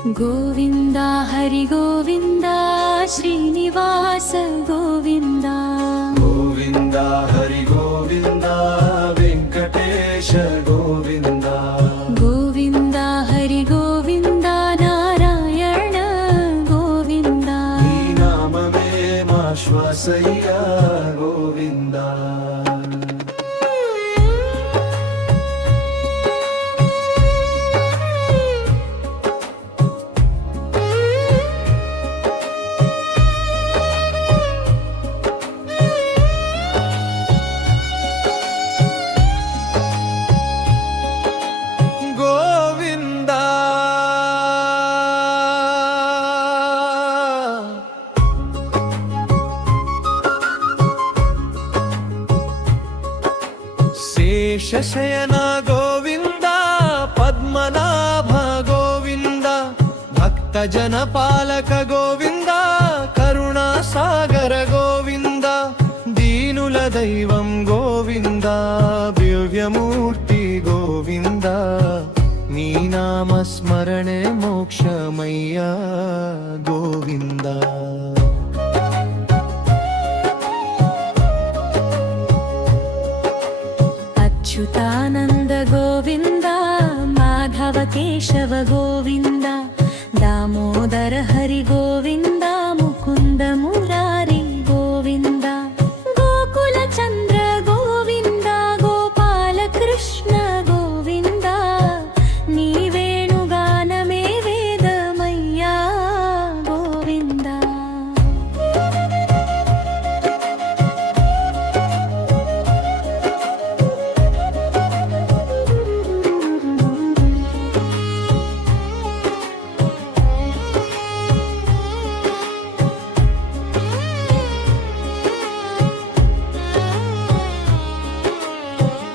गोविन्द हरि गोविन्द श्रीनिवास गोविन्द गोविन्द हरि गोविन्द वेङ्कटेश गोविन्द गोविन्द हरि गोविन्द नारायण गोविन्द नी नाममे माश्वासय्य गोविन्द ಶಯನ ಗೋವಿಂದ ಪದ್ಮನಾಭ ಗೋವಿಂದ ಭಕ್ತ ಜನಪಾಲಕ ಗೋವಿಂದ ಕರುಣಾಸಾಗರ ಗೋವಿಂದ ದೀನುಲ ದೈವಂ ಗೋವಿಂದ ದಿವ್ಯಮೂರ್ತಿ ಗೋವಿಂದ ನೀ ನಾಮ ಸ್ಮರಣೆ ಮೋಕ್ಷಮಯ್ಯ ಗೋವಿಂದ अच्युतानन्द गोविन्द माधव केशव गोविन्द दामोदर हरि गोविन्द मुकुन्द मुरारी गोविन्द गोकुल चन्द्र गोविन्द गोपाल कृष्ण गोविन्द नी वेणुगानमे वेदमय्या गोविन्द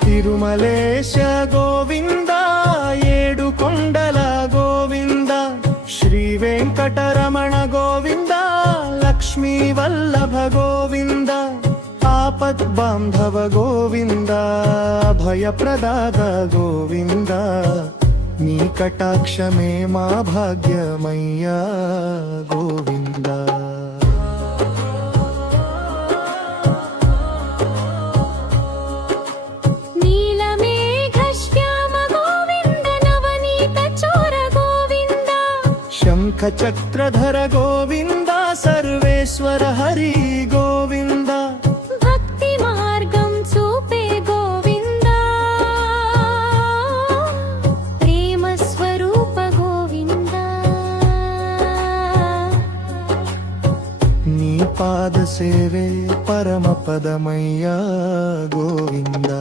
తిరుమలేశ గోవింద ఏడు కొండల గోవింద శ్రీ వెంకటరమణ గోవింద లక్ష్మీ వల్లభ గోవింద ఆపద్ బాంధవ గోవింద భయప్రదాత గోవింద నీ కటాక్షమే మా భాగ్యమయ్యా గోవింద చక్రధర గోవింద సర్వేశ్వర హరి గోవింద భక్తి మార్గం చూపే గోవింద ప్రేమ స్వరూప గోవింద నీ పాద సేవే పరమ పదమయ్యా గోవింద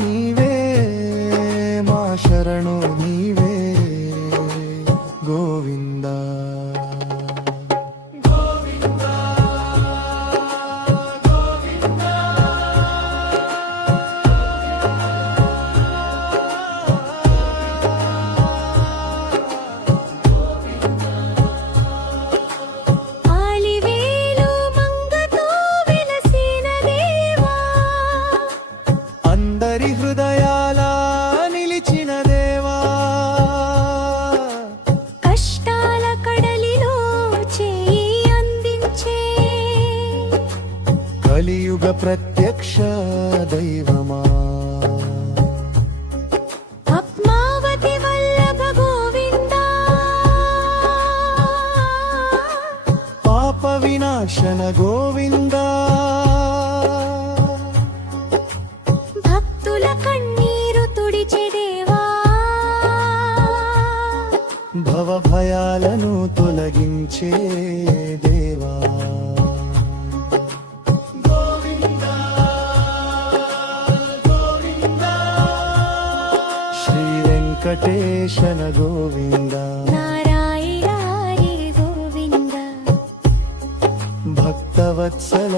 నీవే మా శరణు నీవే గోవింద గోవింద గోవింద ఆలివేలు మంగతో వెలసిన దేవా అందరి హృదయాల నిలిచిన దేవా కష్టాల కడలిలో చేయి అందించే కలియుగ ప్రత్యక్ష దైవమా పద్మావతి వల్లభ గోవింద పాప వినాశన గోవింద భక్తుల కన్నీరు తుడిచే దేవా భవ భయాలను తొలగించే దేవా గోవింద గోవింద శ్రీ వెంకటేశన గోవింద నారాయణ హరి గోవింద భక్తవత్సల